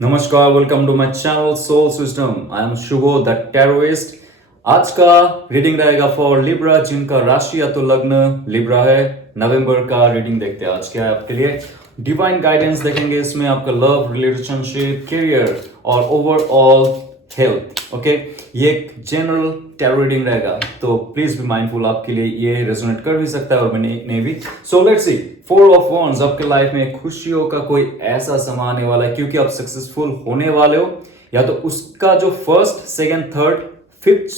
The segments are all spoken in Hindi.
नमस्कार, welcome to my channel soul system. I am Shubho the terrorist. आज का रीडिंग रहेगा फॉर लिब्रा, जिनका राशि या तो लग्न लिब्रा है। नवंबर का रीडिंग देखते हैं आज क्या है आपके लिए। डिवाइन गाइडेंस देखेंगे इसमें, आपका लव, रिलेशनशिप, करियर और ओवरऑल हेल्थ। ओके, ये एक जनरल टैरो रीडिंग रहेगा, तो प्लीज बी माइंडफुल, आपके लिए ये रेजोनेट कर भी सकता है और मैंने नहीं भी। सो लेट्स सी, 4 ऑफ वॉन्ड्स आपके लाइफ में खुशियों का कोई ऐसा समय आने वाला है, क्योंकि आप सक्सेसफुल होने वाले हो, या तो उसका जो फर्स्ट, सेकंड, थर्ड, फिफ्थ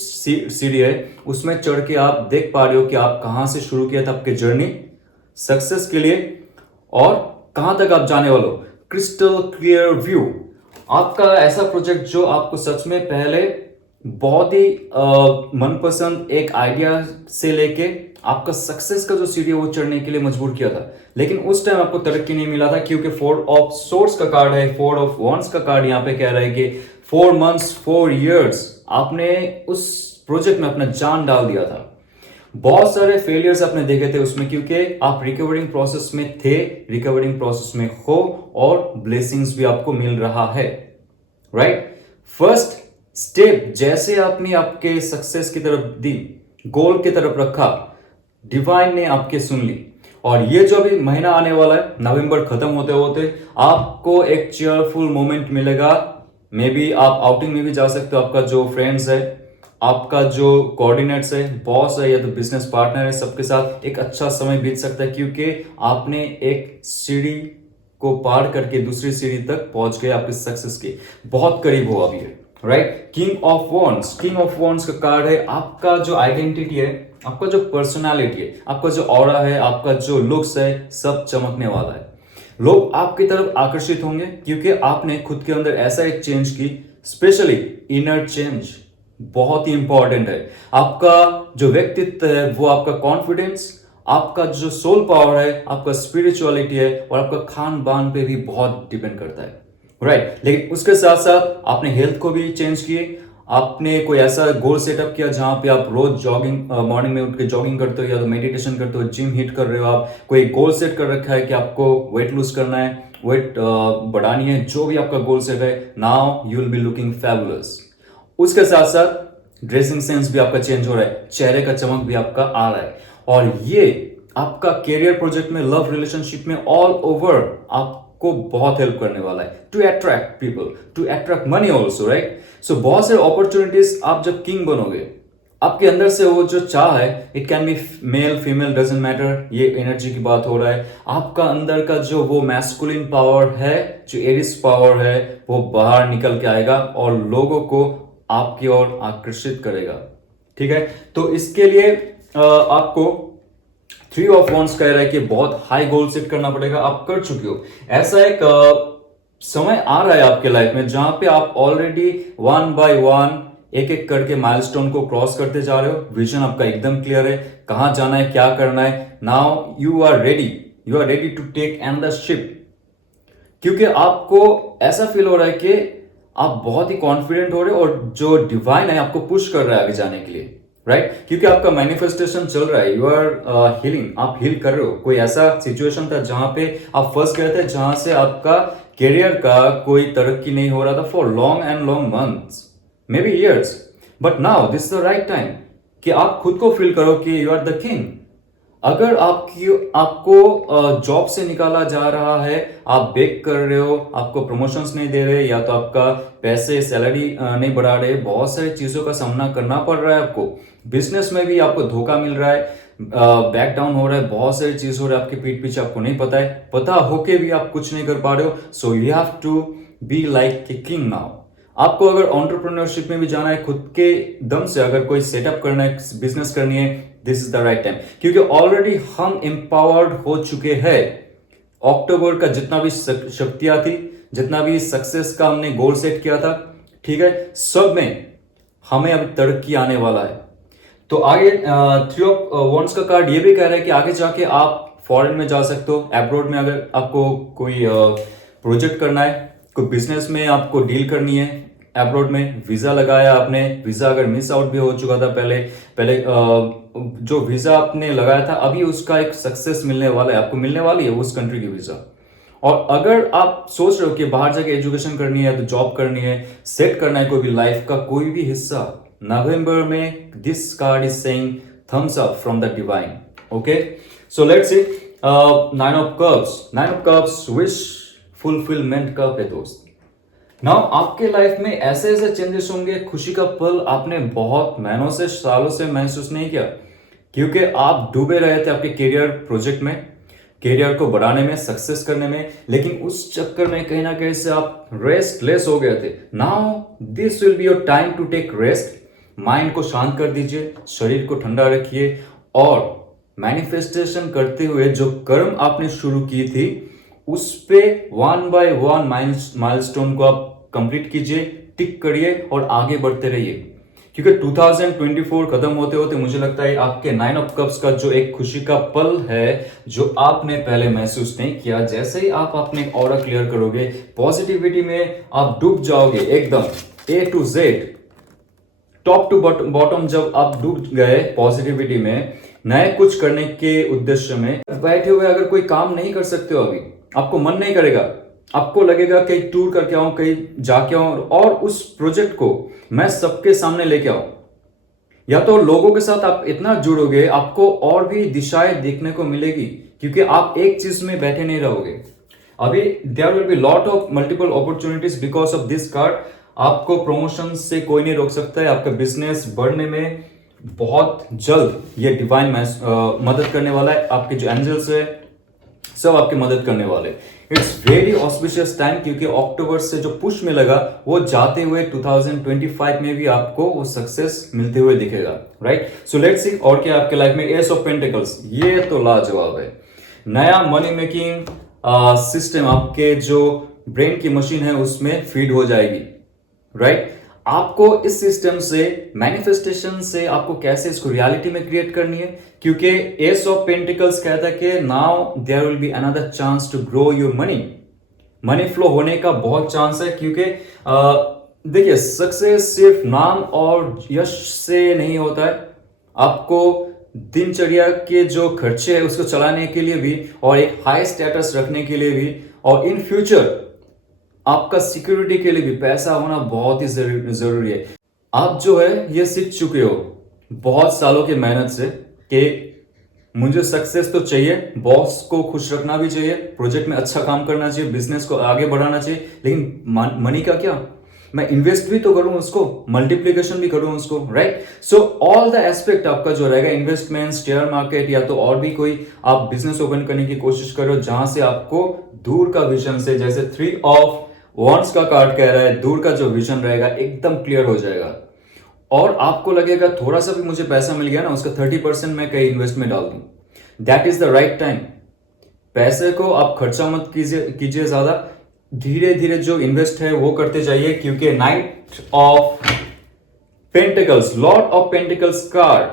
सीढ़ी है उसमें चढ़ के आप देख पा रहे हो कि आप कहां से शुरू किया था आपकी जर्नी सक्सेस के लिए और कहां तक आप जाने वाले हो। क्रिस्टल क्लियर व्यू, आपका ऐसा प्रोजेक्ट जो आपको सच में पहले बहुत ही मनपसंद एक आइडिया से लेके आपका सक्सेस का जो सीढ़ी है वो चढ़ने के लिए मजबूर किया था, लेकिन उस टाइम आपको तरक्की नहीं मिला था, क्योंकि 4 ऑफ सोर्ड्स का कार्ड है, 4 ऑफ वॉन्ड्स का कार्ड यहाँ पे कह रहा है कि 4 मंथ्स 4 years आपने उस प्रोजेक्ट में अपना जान डाल दिया था। बहुत सारे फेलियर्स आपने देखे थे उसमें, क्योंकि आप रिकवरिंग प्रोसेस में थे, रिकवरिंग प्रोसेस में हो और ब्लेसिंग्स भी आपको मिल रहा है। राइट, फर्स्ट स्टेप जैसे आपने आपके सक्सेस की तरफ दी, गोल की तरफ रखा, डिवाइन ने आपके सुन ली। और ये जो अभी महीना आने वाला है, नवंबर खत्म होते होते आपको एक चेयरफुल मोमेंट मिलेगा। मे बी आप आउटिंग में भी जा सकते हो, आपका जो फ्रेंड्स है, आपका जो कोऑर्डिनेट्स है, बॉस है या तो बिजनेस पार्टनर है, सबके साथ एक अच्छा समय बीत सकता है, क्योंकि आपने एक सीढ़ी को पार करके दूसरी सीढ़ी तक पहुंच गए, आपके सक्सेस के बहुत करीब हो अभी। राइट, किंग ऑफ वॉन्ड्स का कार्ड है, आपका जो आइडेंटिटी है, आपका जो पर्सनालिटी है, आपका जो ऑरा है, आपका जो लुक्स है, सब चमकने वाला है। लोग आपकी तरफ आकर्षित होंगे, क्योंकि आपने खुद के अंदर ऐसा एक चेंज की, स्पेशली इनर चेंज बहुत ही इंपॉर्टेंट है। आपका जो व्यक्तित्व है, वो आपका कॉन्फिडेंस, आपका जो सोल पावर है, आपका स्पिरिचुअलिटी है और आपका खान पान पे भी बहुत डिपेंड करता है। राइट, लेकिन उसके साथ साथ आपने हेल्थ को भी चेंज किए। आपने कोई ऐसा गोल सेटअप किया जहां पे आप रोज जॉगिंग, मॉर्निंग में उठ के जॉगिंग करते हो या तो मेडिटेशन करते हो, जिम हिट कर रहे हो, आप कोई गोल सेट कर रखा है कि आपको वेट लूज करना है, वेट बढ़ानी है, जो भी आपका गोल सेट है, now you will be looking fabulous. उसके साथ साथ ड्रेसिंग सेंस भी आपका चेंज हो रहा है, चेहरे का चमक भी आपका आ रहा है, और ये आपका कैरियर प्रोजेक्ट में, लव रिलेशनशिप में, ऑल ओवर आपको बहुत हेल्प करने वाला है to attract people, to attract money also. Right, so बहुत सारे अपॉर्चुनिटीज, आप जब किंग बनोगे, आपके अंदर से वो जो चाह है, it can be male female doesn't matter, ये एनर्जी की बात हो रहा है। आपका अंदर का जो वो मैस्कुलिन पावर है, जो एरिस पावर है, वो बाहर निकल के आएगा और लोगों को आपकी ओर आकर्षित करेगा। ठीक है, तो इसके लिए आपको 3 ऑफ वॉन्ड्स कह रहा है कि बहुत हाई गोल सेट करना पड़ेगा। आप कर चुके हो, ऐसा एक समय आ रहा है आपके लाइफ में जहां पे आप ऑलरेडी वन बाय वन, एक एक करके माइलस्टोन को क्रॉस करते जा रहे हो। विजन आपका एकदम क्लियर है, कहां जाना है, क्या करना है। Now you are ready to take and the ship, क्योंकि आपको ऐसा फील हो रहा है कि आप बहुत ही कॉन्फिडेंट हो रहे हो और जो डिवाइन है आपको पुश कर रहा है आगे जाने के लिए। राइट, क्योंकि आपका मैनिफेस्टेशन चल रहा है, यू आर हीलिंग, आप हील कर रहे हो। कोई ऐसा सिचुएशन था जहां पे आप फंस गए थे, जहां से आपका करियर का कोई तरक्की नहीं हो रहा था for long and long months, may be years, but now this the right time कि आप खुद को फील करो कि यू आर द किंग। अगर आपको जॉब से निकाला जा रहा है, आप बेक कर रहे हो, आपको प्रमोशंस नहीं दे रहे, या तो आपका पैसे सैलरी नहीं बढ़ा रहे, बहुत सारी चीजों का सामना करना पड़ रहा है आपको। बिजनेस में भी आपको धोखा मिल रहा है, बैक डाउन हो रहा है, बहुत सारी चीज हो रही है आपके पीठ पीछे, आपको नहीं पता है, पता होके भी आप कुछ नहीं कर पा रहे हो। So you have to be like a king now. आपको अगर एंटरप्रेन्योरशिप में भी जाना है, खुद के दम से अगर कोई सेटअप करना है, बिजनेस करनी है, this is the right time, क्योंकि ऑलरेडी हम एम्पावर्ड हो चुके हैं। अक्टूबर का जितना भी शक्तियां थी, जितना भी सक्सेस का हमने गोल सेट किया था, ठीक है, सब में हमें अभी तरक्की आने वाला है। तो आगे 3 ऑफ वॉन्ड्स का कार्ड ये भी कह रहा है कि आगे जाके आप फॉरेन में जा सकते हो, अब्रॉड में अगर आपको कोई प्रोजेक्ट करना है, कोई बिजनेस में आपको डील करनी है, अब्रॉड में वीजा लगाया आपने, वीजा अगर मिस आउट भी हो चुका था पहले जो वीजा आपने लगाया था, अभी उसका एक सक्सेस मिलने वाला है, आपको मिलने वाली है उस कंट्री की वीजा। और अगर आप सोच रहे हो कि बाहर जाके एजुकेशन करनी है, तो जॉब करनी है, सेट करना है कोई भी लाइफ का कोई भी हिस्सा, नवंबर में this card is saying thumbs up from the divine. Okay, so let's see. Nine of cups wish fulfilment cup है दोस्त. नाउ आपके लाइफ में ऐसे ऐसे चेंजेस होंगे, खुशी का पल आपने बहुत महीनों से सालों से महसूस नहीं किया, क्योंकि आप डूबे रहे थे आपके करियर प्रोजेक्ट में, करियर को बढ़ाने में, सक्सेस करने में, लेकिन उस चक्कर में कहीं ना कहीं से आप रेस्टलेस हो गए थे. Now this will be your time to take rest. Mind को शांत कर दीजिए, शरीर को ठंडा रखिए और मैनिफेस्टेशन करते हुए जो कर्म आपने शुरू की थी उस पे वन बाय वन माइलस्टोन को आप कंप्लीट कीजिए, टिक करिए और आगे बढ़ते रहिए. क्योंकि 2024 खत्म होते होते मुझे लगता है आपके 9 ऑफ कप्स का जो एक खुशी का पल है जो आपने पहले महसूस नहीं किया, जैसे ही आप अपने ऑरा क्लियर करोगे, पॉजिटिविटी में आप डूब जाओगे एकदम A to Z, top to bottom. जब आप डूब गए पॉजिटिविटी में, नए कुछ करने के उद्देश्य में बैठे हुए अगर कोई काम नहीं कर सकते हो, अभी आपको मन नहीं करेगा, आपको लगेगा कहीं टूर करके आऊं, कहीं जाके आऊं और उस प्रोजेक्ट को मैं सबके सामने लेके आऊं, या तो लोगों के साथ आप इतना जुड़ोगे, आपको और भी दिशाएं देखने को मिलेगी, क्योंकि आप एक चीज में बैठे नहीं रहोगे. अभी there will be lot of multiple opportunities because of this card. आपको प्रमोशन से कोई नहीं रोक सकता है, आपका बिजनेस बढ़ने में बहुत जल्द ये डिवाइन मदद करने वाला है. आपके जो एंजल्स है सब आपकी मदद करने वाले. इट्स वेरी ऑस्पिशियस टाइम, क्योंकि अक्टूबर से जो पुश मिलेगा वो जाते हुए 2025 में भी आपको वो सक्सेस मिलते हुए दिखेगा. राइट, सो लेट्स सी और क्या आपके लाइफ में. एस ऑफ पेंटिकल्स, ये तो लाजवाब है. नया मनी मेकिंग सिस्टम आपके जो ब्रेन की मशीन है उसमें फीड हो जाएगी. राइट, आपको इस सिस्टम से, मैनिफेस्टेशन से आपको कैसे इसको रियलिटी में क्रिएट करनी है, क्योंकि एस ऑफ पेंटिकल्स कहता है कि now there will be another chance to grow your money. Money flow होने का बहुत चांस है, क्योंकि देखिए सक्सेस सिर्फ नाम और यश से नहीं होता है. आपको दिनचर्या के जो खर्चे है उसको चलाने के लिए भी, और एक हाई स्टेटस रखने के लिए भी, और इन फ्यूचर आपका सिक्योरिटी के लिए भी पैसा होना बहुत ही जरूरी है. आप जो है ये सीख चुके हो बहुत सालों की मेहनत से कि मुझे सक्सेस तो चाहिए, बॉस को खुश रखना भी चाहिए, प्रोजेक्ट में अच्छा काम करना चाहिए, बिजनेस को आगे बढ़ाना चाहिए, लेकिन मनी का क्या, मैं इन्वेस्ट भी तो करूं उसको, मल्टीप्लीकेशन भी करूं उसको. Right, so all the aspect आपका जो रहेगा, इन्वेस्टमेंट, शेयर मार्केट, या तो और भी कोई आप बिजनेस ओपन करने की कोशिश करो जहां से आपको दूर का विजन से, जैसे 3 ऑफ वॉन्ड्स का कार्ड कह रहा है, दूर का जो विजन रहेगा एकदम क्लियर हो जाएगा. और आपको लगेगा थोड़ा सा भी मुझे पैसा मिल गया ना, उसका 30% मैं कहीं इन्वेस्ट में डाल दूं. That is the right time. पैसे को आप खर्चा मत कीजिए ज्यादा, धीरे धीरे जो इन्वेस्ट है वो करते जाइए, क्योंकि night of pentacles, Lord of pentacles card,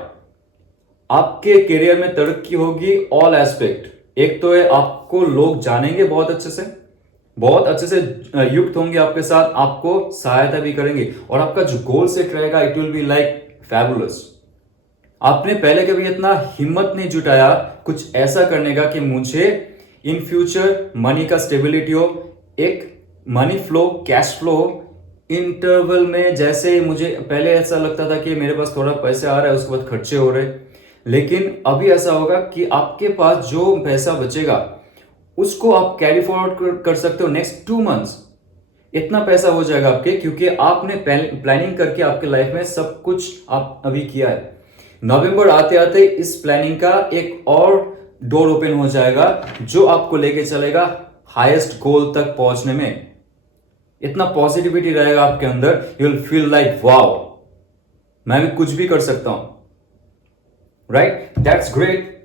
आपके करियर में तरक्की होगी ऑल एस्पेक्ट. एक तो है आपको लोग जानेंगे बहुत अच्छे से युक्त होंगे आपके साथ, आपको सहायता भी करेंगे, और आपका जो गोल सेट रहेगा it will be like fabulous. आपने पहले कभी इतना हिम्मत नहीं जुटाया कुछ ऐसा करने का कि मुझे इन फ्यूचर मनी का स्टेबिलिटी हो, एक मनी फ्लो, कैश फ्लो हो. इंटरवल में जैसे मुझे पहले ऐसा लगता था कि मेरे पास थोड़ा पैसे आ रहा है उसके बाद खर्चे हो रहे, लेकिन अभी ऐसा होगा कि आपके पास जो पैसा बचेगा उसको आप कैरी फॉरवर्ड कर सकते हो नेक्स्ट 2 मंथ्स. इतना पैसा हो जाएगा आपके, क्योंकि आपने प्लानिंग करके आपके लाइफ में सब कुछ आप अभी किया है. नवंबर आते आते इस प्लानिंग का एक और डोर ओपन हो जाएगा जो आपको लेके चलेगा हाईएस्ट गोल तक पहुंचने में. इतना पॉजिटिविटी रहेगा आपके अंदर, you will feel like wow, मैं भी कुछ भी कर सकता हूं. Right, that's great.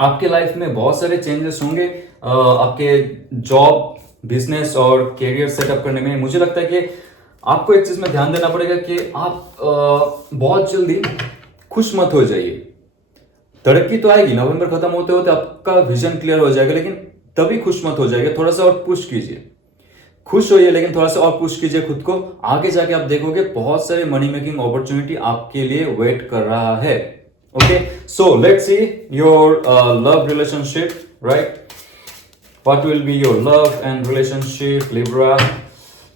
आपके लाइफ में बहुत सारे चेंजेस होंगे आपके जॉब, बिजनेस और करियर सेटअप करने में. मुझे लगता है कि आपको एक चीज में ध्यान देना पड़ेगा कि आप बहुत जल्दी खुश मत हो जाइए. तरक्की तो आएगी, नवंबर खत्म होते होते आपका विजन क्लियर हो जाएगा, लेकिन तभी खुश मत हो जाएगा. थोड़ा सा और पुश कीजिए, खुश होइए लेकिन थोड़ा सा और पुश कीजिए खुद को. आगे जाके आप देखोगे बहुत सारे मनी मेकिंग अपॉर्चुनिटी आपके लिए वेट कर रहा है. Okay, so let's see your love relationship. Right, What will be your love and relationship, Libra?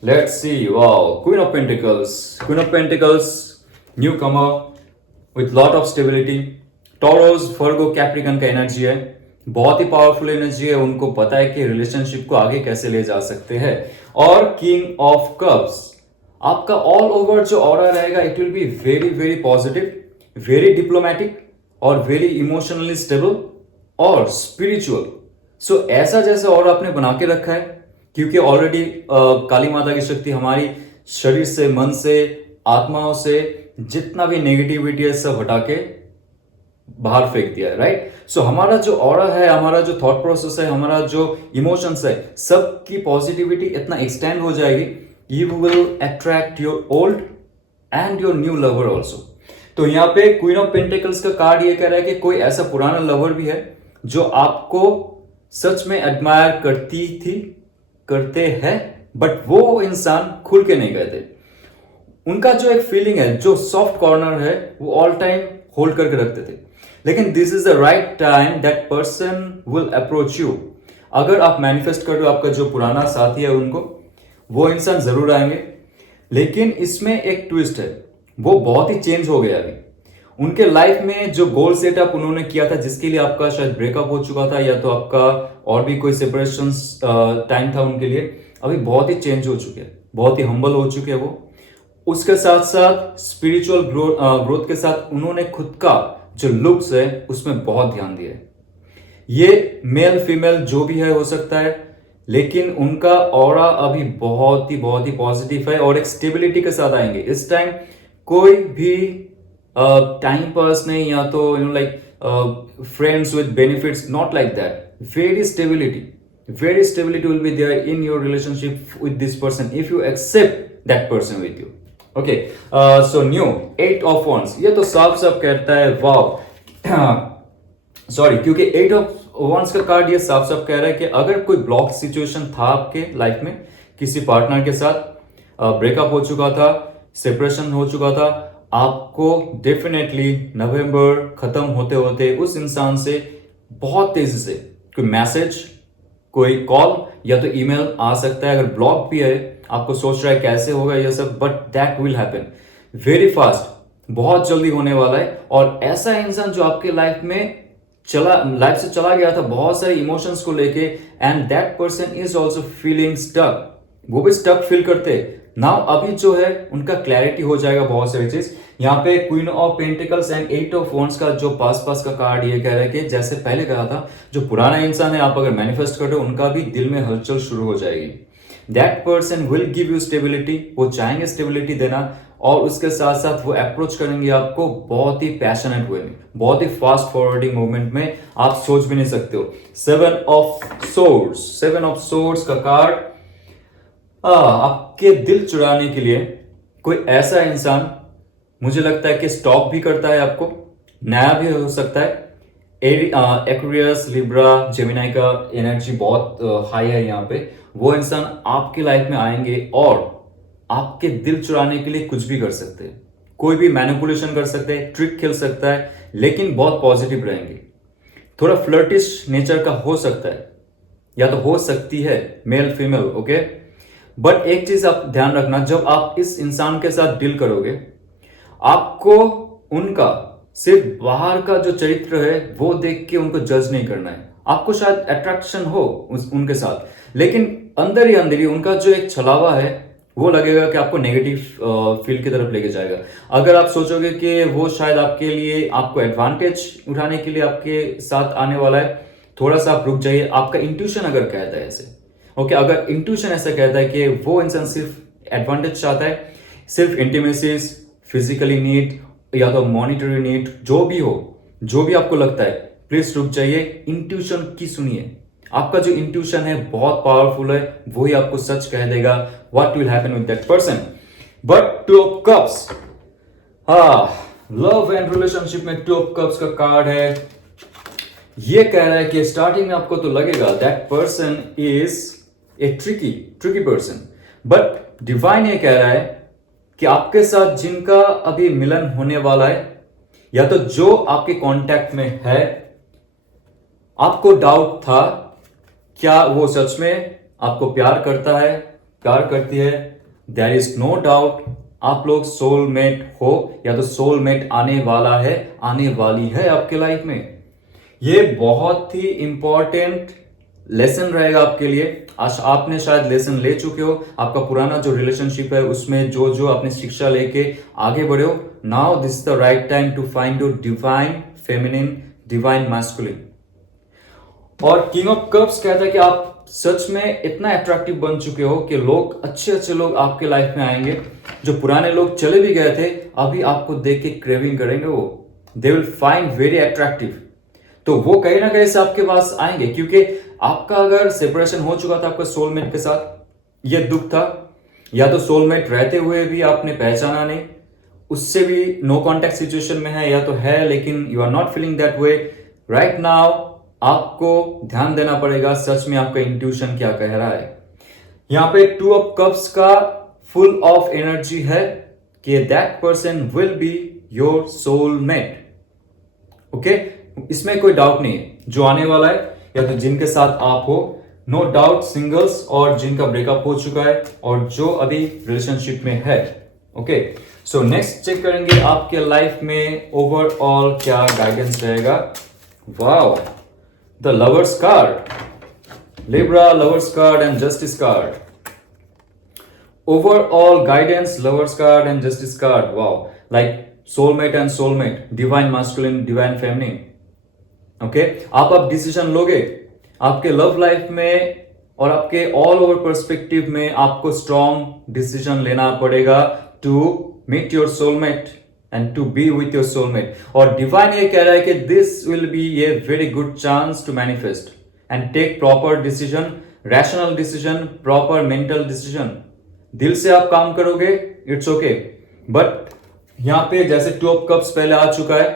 Let's see. Wow, Queen of Pentacles. Queen of Pentacles, newcomer with lot of stability. Taurus, Virgo, Capricorn का एनर्जी है, बहुत ही पावरफुल एनर्जी है. उनको पता है कि रिलेशनशिप को आगे कैसे ले जा सकते हैं. और किंग ऑफ कप्स, आपका ऑल ओवर जो ऑरा रहेगा, it will be very very positive, very diplomatic और वेरी इमोशनली स्टेबल और स्पिरिचुअल. सो ऐसा जैसा और आपने बना के रखा है, क्योंकि ऑलरेडी काली माता की शक्ति हमारी शरीर से, मन से, आत्माओं से जितना भी नेगेटिविटी है सब हटा के बाहर फेंक दिया है, राइट. सो हमारा जो ऑरा है, हमारा जो थॉट प्रोसेस है, हमारा जो इमोशंस है, सबकी पॉजिटिविटी इतना एक्सटेंड हो जाएगी, you will attract your old and your new lover also. तो यहाँ पे क्वीन ऑफ पेंटिकल्स का कार्ड ये कह रहा है कि कोई ऐसा पुराना लवर भी है जो आपको सच में एडमायर करती थी, करते हैं, बट वो इंसान खुल के नहीं कहते. उनका जो एक फीलिंग है, जो सॉफ्ट कॉर्नर है, वो ऑल टाइम होल्ड करके रखते थे. लेकिन this is the right time that person will approach you. अगर आप मैनिफेस्ट कर रहे हो आपका जो पुराना साथी है उनको, वो इंसान जरूर आएंगे. लेकिन इसमें एक ट्विस्ट है, वो बहुत ही चेंज हो गया अभी. उनके लाइफ में जो गोल सेटअप उन्होंने किया था, जिसके लिए आपका शायद ब्रेकअप हो चुका था, या तो आपका और भी कोई सेपरेशन टाइम था उनके लिए, अभी बहुत ही चेंज हो चुके हैं, बहुत ही हम्बल हो चुके हैं वो. उसके साथ साथ स्पिरिचुअल ग्रोथ के साथ उन्होंने खुद का जो लुक्स है उसमें बहुत ध्यान दिया है. ये मेल फीमेल जो भी है हो सकता है, लेकिन उनका ऑरा अभी बहुत ही पॉजिटिव है और एक स्टेबिलिटी के साथ आएंगे. इस टाइम कोई भी टाइम पास नहीं, या तो like friends with benefits, not like that. Very stability will be there in your relationship with this person if you accept that person with you. Okay, so new 8 of wands, ये तो साफ कहता है वाव. सॉरी, क्योंकि 8 ऑफ वंस का कार्ड ये साफ कह रहा है कि अगर कोई ब्लॉक सिचुएशन था आपके लाइफ में, किसी पार्टनर के साथ ब्रेकअप हो चुका था, सेपरेशन हो चुका था, आपको डेफिनेटली नवंबर खत्म होते होते उस इंसान से बहुत तेजी से कोई मैसेज, कोई कॉल या तो ईमेल आ सकता है. अगर ब्लॉक भी है, आपको सोच रहा है कैसे होगा ये सब, but that will happen very fast, बहुत जल्दी होने वाला है. और ऐसा इंसान जो आपके लाइफ से चला गया था बहुत सारे इमोशंस को लेके, and that person is also feeling stuck, वो भी स्टक फील करते. नाउ अभी जो है उनका क्लैरिटी हो जाएगा बहुत सारी चीज. यहाँ पे queen of pentacles and 8 of wands का जो पास का कार्ड ये कह रहा है कि जैसे पहले कहा था, जो पुराना इंसान है, आप अगर मैनिफेस्ट कर रहे हो, उनका भी दिल में हलचल शुरू हो जाएगी. That person will give you stability, वो चाहेंगे स्टेबिलिटी देना, और उसके साथ साथ वो अप्रोच करेंगे आपको बहुत ही पैशनेट वे में, बहुत ही फास्ट फॉरवर्डिंग मूवमेंट में, आप सोच भी नहीं सकते हो. 7 ऑफ सोर्ड्स का कार्ड, आपके दिल चुराने के लिए कोई ऐसा इंसान, मुझे लगता है कि स्टॉक भी करता है आपको, नया भी हो सकता है. एक्वेरियस, लिब्रा, जेमिनाई का एनर्जी बहुत हाई है यहाँ पे. वो इंसान आपकी लाइफ में आएंगे और आपके दिल चुराने के लिए कुछ भी कर सकते हैं, कोई भी मैनिपुलेशन कर सकते हैं, ट्रिक खेल सकता है, लेकिन बहुत पॉजिटिव रहेंगे. थोड़ा फ्लर्टिश नेचर का हो सकता है, या तो हो सकती है, मेल फीमेल, ओके. बट एक चीज आप ध्यान रखना, जब आप इस इंसान के साथ डील करोगे, आपको उनका सिर्फ बाहर का जो चरित्र है वो देख के उनको जज नहीं करना है. आपको शायद अट्रैक्शन हो उनके साथ, लेकिन अंदर ही अंदर ही उनका जो एक छलावा है वो लगेगा कि आपको नेगेटिव फील्ड की तरफ लेके जाएगा. अगर आप सोचोगे कि वो शायद आपके लिए, आपको एडवांटेज उठाने के लिए आपके साथ आने वाला है, थोड़ा सा आप रुक जाइए. आपका इंट्यूशन अगर कहता है ऐसे, ओके, अगर इंट्यूशन ऐसा कहता है कि वो इंसान सिर्फ एडवांटेज चाहता है, सिर्फ इंटीमेसीज, फिजिकली नीड या तो मॉनिटरी नीड, जो भी आपको लगता है, प्लीज रुक जाइए, इंट्यूशन की सुनिए. आपका जो इंट्यूशन है बहुत पावरफुल है, वही आपको सच कह देगा what will happen with that person. But 2 of cups, love and relationship में 2 ऑफ कप्स का कार्ड है. ये कह रहा है कि स्टार्टिंग में आपको तो लगेगा that person is a tricky person, but divine ये कह रहा है कि आपके साथ जिनका अभी मिलन होने वाला है, या तो जो आपके कांटेक्ट में है, आपको डाउट था क्या वो सच में आपको प्यार करता है, प्यार करती है? देयर इज नो डाउट आप लोग सोलमेट हो, या तो सोलमेट आने वाला है, आने वाली है आपके लाइफ में। ये बहुत ही इंपॉर्टेंट लेसन रहेगा आपके लिए। आज आपने शायद लेसन ले चुके हो, आपका पुराना जो रिलेशनशिप है उसमें जो जो आपने शिक्षा लेके आगे बढ़े हो। Now this is the right time to find your divine feminine, divine masculine. और किंग ऑफ कप्स कहता है कि आप सच में इतना अट्रैक्टिव बन चुके हो कि लोग, अच्छे अच्छे लोग आपके लाइफ में आएंगे। जो पुराने लोग चले भी गए थे, अभी आपको देख के क्रेविंग करेंगे, वो they will find very attractive. तो वो कहीं ना कहीं से आपके पास आएंगे, क्योंकि आपका अगर सेपरेशन हो चुका था आपका सोलमेट के साथ, ये दुख था, या तो सोलमेट रहते हुए भी आपने पहचाना नहीं, उससे भी नो कॉन्टेक्ट सिचुएशन में है, या तो है लेकिन you are not feeling that way right now. आपको ध्यान देना पड़ेगा सच में आपका इंट्यूशन क्या कह रहा है। यहां पे टू ऑफ कप्स का फुल ऑफ एनर्जी है कि that person will be your soulmate. Okay, इसमें कोई डाउट नहीं है। जो आने वाला है, या तो जिनके साथ आप हो, नो डाउट सिंगल्स, और जिनका ब्रेकअप हो चुका है, और जो अभी रिलेशनशिप में है। ओके, सो नेक्स्ट चेक करेंगे आपके लाइफ में ओवरऑल क्या गाइडेंस रहेगा। Wow, the lovers card, Libra lovers card and justice card. Overall guidance, lovers card and justice card. Wow, like soulmate and soulmate, divine masculine, divine feminine. Okay, आप अब डिसीजन लोगे आपके लव लाइफ में, और आपके ऑल ओवर पर्सपेक्टिव में आपको स्ट्रॉन्ग डिसीजन लेना पड़ेगा to meet your soulmate and to be with your soulmate. और डिवाइन ये कह रहा है कि this will be a very good chance to manifest and take proper decision, rational decision, proper mental decision. दिल से आप काम करोगे, इट्स ओके, बट यहां पे जैसे टू ऑफ कप्स पहले आ चुका है,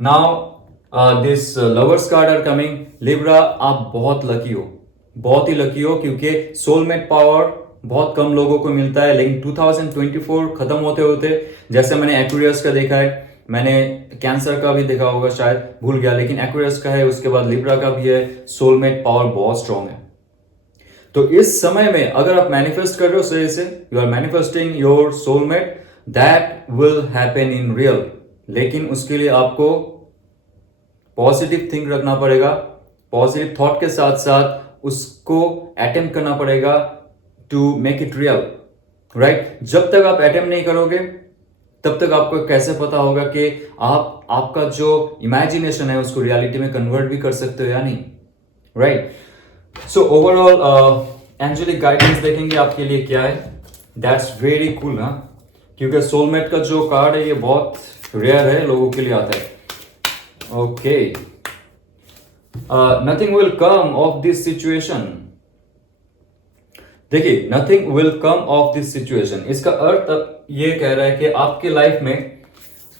now this lovers card are coming. Libra, आप बहुत लकी हो, बहुत ही लकी हो, क्योंकि सोलमेट पावर बहुत कम लोगों को मिलता है। लेकिन 2024 खत्म होते होते, जैसे मैंने एक्वेरियस का देखा है, मैंने कैंसर का भी देखा होगा, शायद भूल गया, लेकिन एक्वेरियस का है, उसके बाद लिब्रा का भी है। सोलमेट पावर बहुत स्ट्रांग है। तो इस समय में अगर आप मैनिफेस्ट कर रहे हो सही से, you are manifesting your soulmate, that will happen in real. लेकिन उसके लिए आपको पॉजिटिव थिंक रखना पड़ेगा, पॉजिटिव थॉट के साथ साथ उसको अटेम्प्ट करना पड़ेगा to make it real, right. जब तक आप अटेम्प्ट नहीं करोगे तब तक आपको कैसे पता होगा कि आप आपका जो इमेजिनेशन है उसको रियलिटी में कन्वर्ट भी कर सकते हो या नहीं, right. So overall angelic guidance देखेंगे आपके लिए क्या है। दैट्स वेरी कूल, हाँ, क्योंकि सोलमेट का जो कार्ड है ये बहुत रेयर है, लोगों के लिए आता है। Okay, nothing will come of this situation. देखिए, nothing will come of this situation, इसका अर्थ ये कह रहा है कि आपके लाइफ में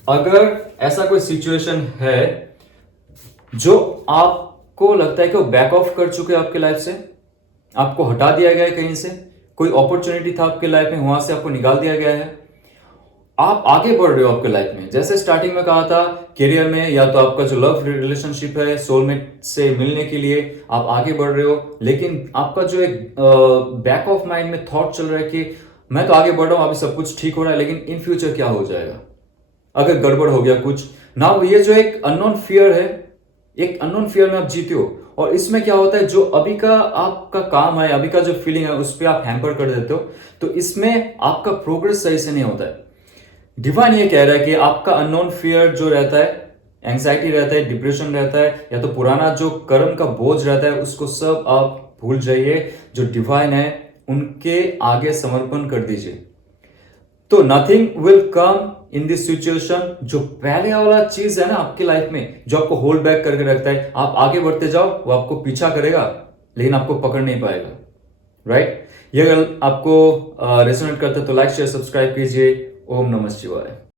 अगर ऐसा कोई सिचुएशन है जो आपको लगता है कि वो बैक ऑफ कर चुके हैं आपके लाइफ से, आपको हटा दिया गया है कहीं से, कोई अपॉर्चुनिटी था आपके लाइफ में, वहां से आपको निकाल दिया गया है, आप आगे बढ़ रहे हो आपके लाइफ में। जैसे स्टार्टिंग में कहा था, करियर में, या तो आपका जो लव रिलेशनशिप है सोलमेट से मिलने के लिए आप आगे बढ़ रहे हो, लेकिन आपका जो एक बैक ऑफ माइंड में थॉट चल रहा है कि मैं तो आगे बढ़ रहा हूं, अभी सब कुछ ठीक हो रहा है, लेकिन इन फ्यूचर क्या हो जाएगा अगर गड़बड़ हो गया कुछ ना। ये जो एक अननोन फियर है, एक अननोन फियर में आप जीते हो, और इसमें क्या होता है, जो अभी का आपका काम है, अभी का जो फीलिंग है, उस पर आप हैम्पर कर देते हो, तो इसमें आपका प्रोग्रेस सही से नहीं होता है। डिवाइन ये कह रहा है कि आपका अननोन फियर जो रहता है, एंग्जाइटी रहता है, डिप्रेशन रहता है, या तो पुराना जो कर्म का बोझ रहता है, उसको सब आप भूल जाइए। जो डिवाइन है उनके आगे समर्पण कर दीजिए। तो nothing will come in this situation. जो पहले वाला चीज है ना आपकी लाइफ में, जो आपको होल्ड बैक करके रखता है, आप आगे बढ़ते जाओ, वो आपको पीछा करेगा लेकिन आपको पकड़ नहीं पाएगा, राइट। ये अगर आपको रेजोनेट करता है तो लाइक शेयर सब्सक्राइब कीजिए। ओम नमः शिवाय।